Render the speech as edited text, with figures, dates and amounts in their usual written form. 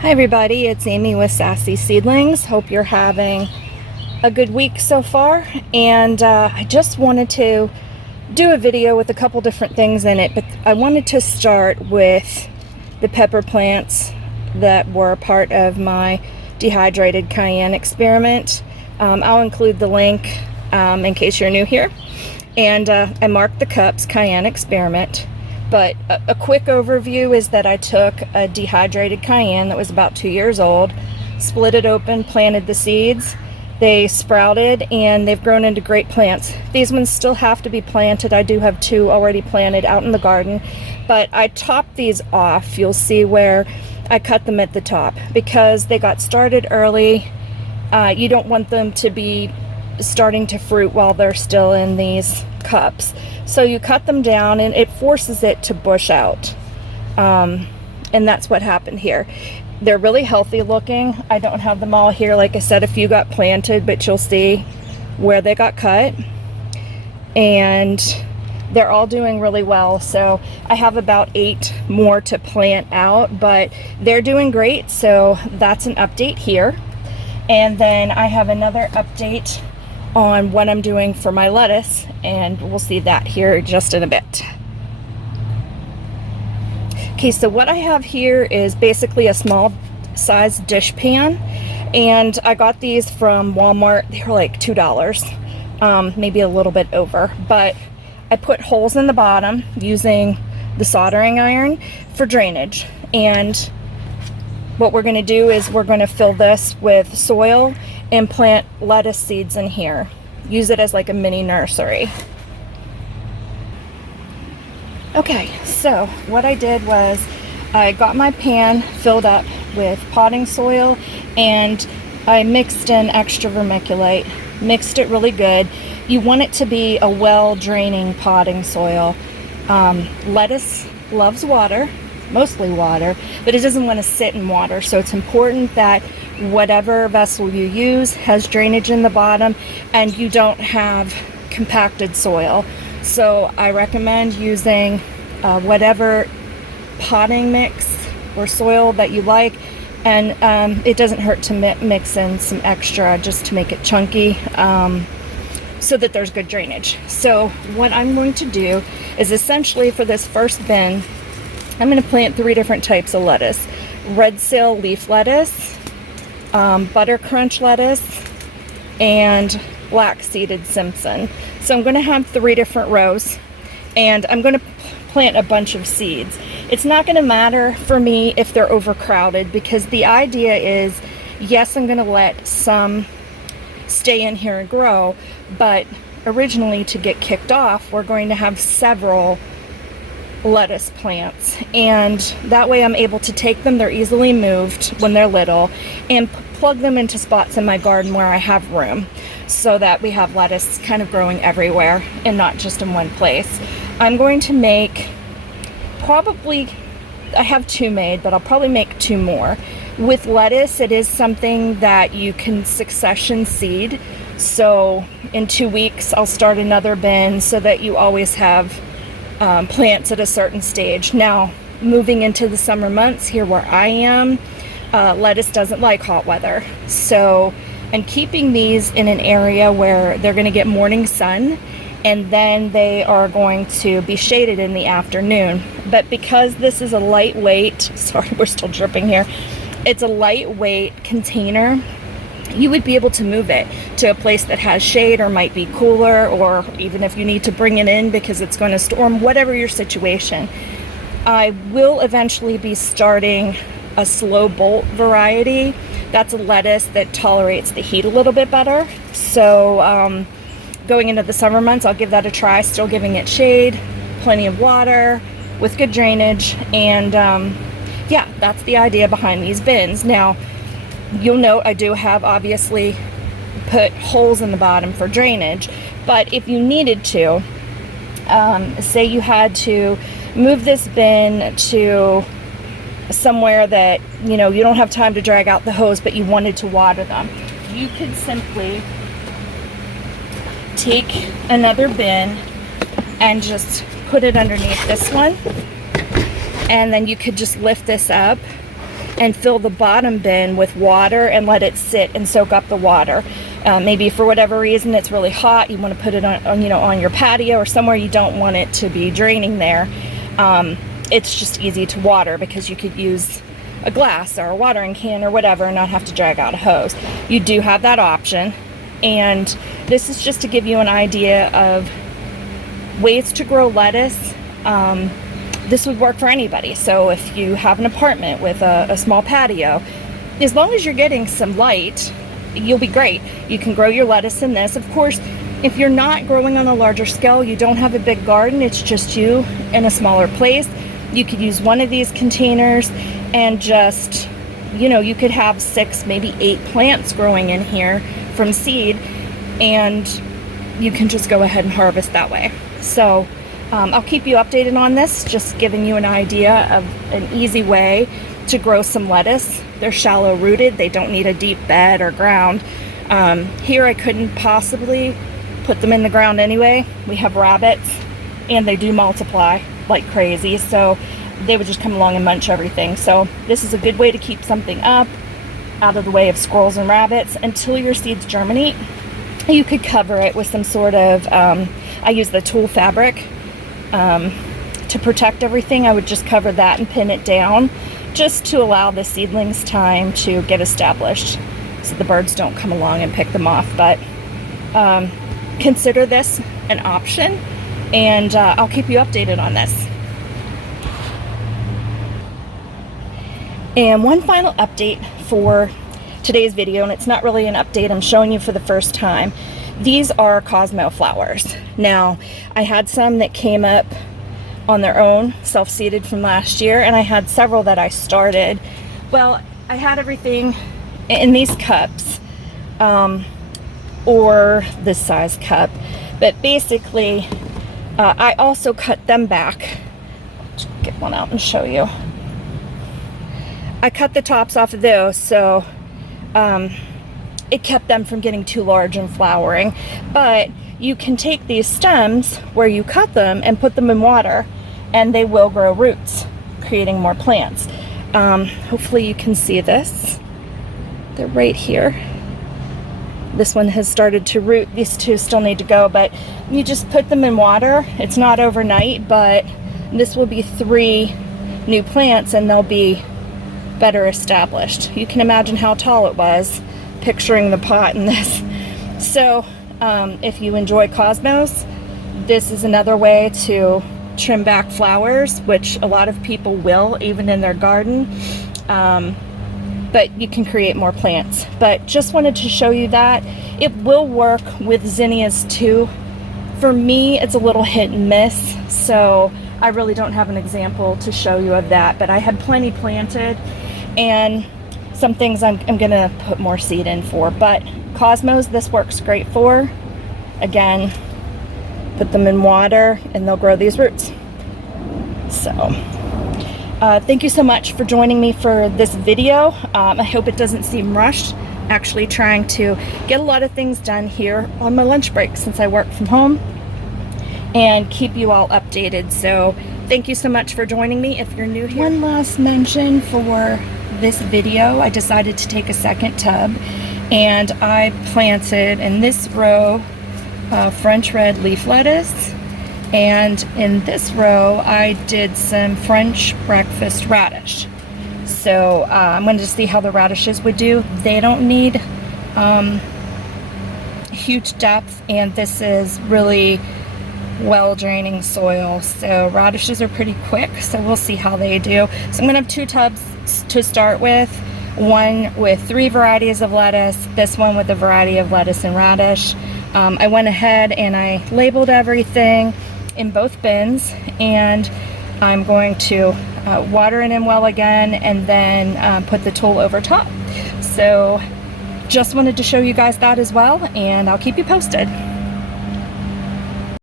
Hi everybody, it's Amy with Sassy Seedlings. Hope you're having a good week so far, and I just wanted to do a video with a couple different things in it, but I wanted to start with the pepper plants that were part of my dehydrated cayenne experiment. I'll include the link in case you're new here, and I marked the cups cayenne experiment. But a quick overview is that I took a dehydrated cayenne that was about 2 years old, split it open, planted the seeds. They sprouted and they've grown into great plants. These ones still have to be planted. I do have 2 already planted out in the garden, but I topped these off. You'll see where I cut them at the top because they got started early. You don't want them to be starting to fruit while they're still in these cups. So you cut them down and it forces it to bush out. And that's what happened here. They're really healthy looking. I don't have them all here. Like I said, a few got planted, but you'll see where they got cut. And they're all doing really well. So I have about 8 more to plant out, but they're doing great. So that's an update here. And then I have another update on what I'm doing for my lettuce, and we'll see that here just in a bit. Okay, so what I have here is basically a small size dish pan, and I got these from Walmart. They were like $2, maybe a little bit over, but I put holes in the bottom using the soldering iron for drainage. And what we're going to do is we're going to fill this with soil and plant lettuce seeds in here. Use it as like a mini nursery. Okay, so what I did was I got my pan filled up with potting soil and I mixed in extra vermiculite, mixed it really good. You want it to be a well-draining potting soil. Lettuce loves water, mostly water, but it doesn't want to sit in water, so it's important that whatever vessel you use has drainage in the bottom and you don't have compacted soil. So I recommend using whatever potting mix or soil that you like, and it doesn't hurt to mix in some extra just to make it chunky, so that there's good drainage. So what I'm going to do is essentially for this first bin, I'm going to plant 3 different types of lettuce. Red Sail leaf lettuce, butter crunch lettuce, and black seeded Simpson. So I'm going to have 3 different rows, and I'm going to plant a bunch of seeds. It's not going to matter for me if they're overcrowded, because the idea is, yes, I'm going to let some stay in here and grow, but originally to get kicked off, we're going to have several lettuce plants, and that way I'm able to take them, they're easily moved when they're little, and plug them into spots in my garden where I have room, so that we have lettuce kind of growing everywhere and not just in one place. I'm going to make probably, I have 2 made, but I'll probably make 2 more. With lettuce, it is something that you can succession seed, so in 2 weeks I'll start another bin so that you always have plants at a certain stage. Now, moving into the summer months here where I am, lettuce doesn't like hot weather. So, and keeping these in an area where they're going to get morning sun, and then they are going to be shaded in the afternoon. But because this is a lightweight, sorry, we're still dripping here, it's a lightweight container, you would be able to move it to a place that has shade or might be cooler, or even if you need to bring it in because it's going to storm, whatever your situation. I will eventually be starting a slow bolt variety. That's a lettuce that tolerates the heat a little bit better. So going into the summer months, I'll give that a try, still giving it shade, plenty of water, with good drainage, and yeah, that's the idea behind these bins. Now, you'll note I do have obviously put holes in the bottom for drainage, but if you needed to, say you had to move this bin to somewhere that, you know, you don't have time to drag out the hose, but you wanted to water them, you could simply take another bin and just put it underneath this one, and then you could just lift this up and fill the bottom bin with water and let it sit and soak up the water. Maybe for whatever reason it's really hot, you want to put it on you know, on your patio or somewhere you don't want it to be draining there. It's just easy to water because you could use a glass or a watering can or whatever and not have to drag out a hose. You do have that option, and this is just to give you an idea of ways to grow lettuce. This would work for anybody. So if you have an apartment with a small patio, as long as you're getting some light, you'll be great. You can grow your lettuce in this. Of course, if you're not growing on a larger scale, you don't have a big garden, it's just you in a smaller place, you could use one of these containers and just, you know, you could have 6, maybe 8 plants growing in here from seed, and you can just go ahead and harvest that way. So I'll keep you updated on this, just giving you an idea of an easy way to grow some lettuce. They're shallow rooted, they don't need a deep bed or ground. Here I couldn't possibly put them in the ground anyway. We have rabbits and they do multiply like crazy, so they would just come along and munch everything. So this is a good way to keep something up out of the way of squirrels and rabbits until your seeds germinate. You could cover it with some sort of, I use the tulle fabric to protect everything. I would just cover that and pin it down just to allow the seedlings time to get established so the birds don't come along and pick them off. But consider this an option, and I'll keep you updated on this. And one final update for today's video, and it's not really an update, I'm showing you for the first time. These are Cosmo flowers. Now, I had some that came up on their own, self-seeded from last year, and I had several that I started. Well, I had everything in these cups, or this size cup, but basically, I also cut them back. Let's get one out and show you. I cut the tops off of those, so it kept them from getting too large and flowering. But you can take these stems where you cut them and put them in water, and they will grow roots, creating more plants. Hopefully you can see this. They're right here. This one has started to root. These two still need to go, but you just put them in water. It's not overnight, but this will be 3 new plants and they'll be better established. You can imagine how tall it was, picturing the pot in this. So if you enjoy cosmos, this is another way to trim back flowers, which a lot of people will, even in their garden. But you can create more plants. But just wanted to show you that. It will work with zinnias too. For me, it's a little hit and miss, so I really don't have an example to show you of that, but I had plenty planted, and some things I'm gonna put more seed in for. But cosmos, this works great for. Again, put them in water and they'll grow these roots. So thank you so much for joining me for this video. I hope it doesn't seem rushed. Actually trying to get a lot of things done here on my lunch break since I work from home, and keep you all updated. So thank you so much for joining me if you're new here. One last mention for this video, I decided to take a second tub and I planted in this row French red leaf lettuce, and in this row I did some French breakfast radish. So I'm going to see how the radishes would do. They don't need huge depth, and this is really well draining soil, so radishes are pretty quick, so we'll see how they do. So I'm going to have 2 tubs to start with, one with 3 varieties of lettuce, this one with a variety of lettuce and radish. I went ahead and I labeled everything in both bins, and I'm going to water it in well again, and then put the tulle over top. So just wanted to show you guys that as well, and I'll keep you posted.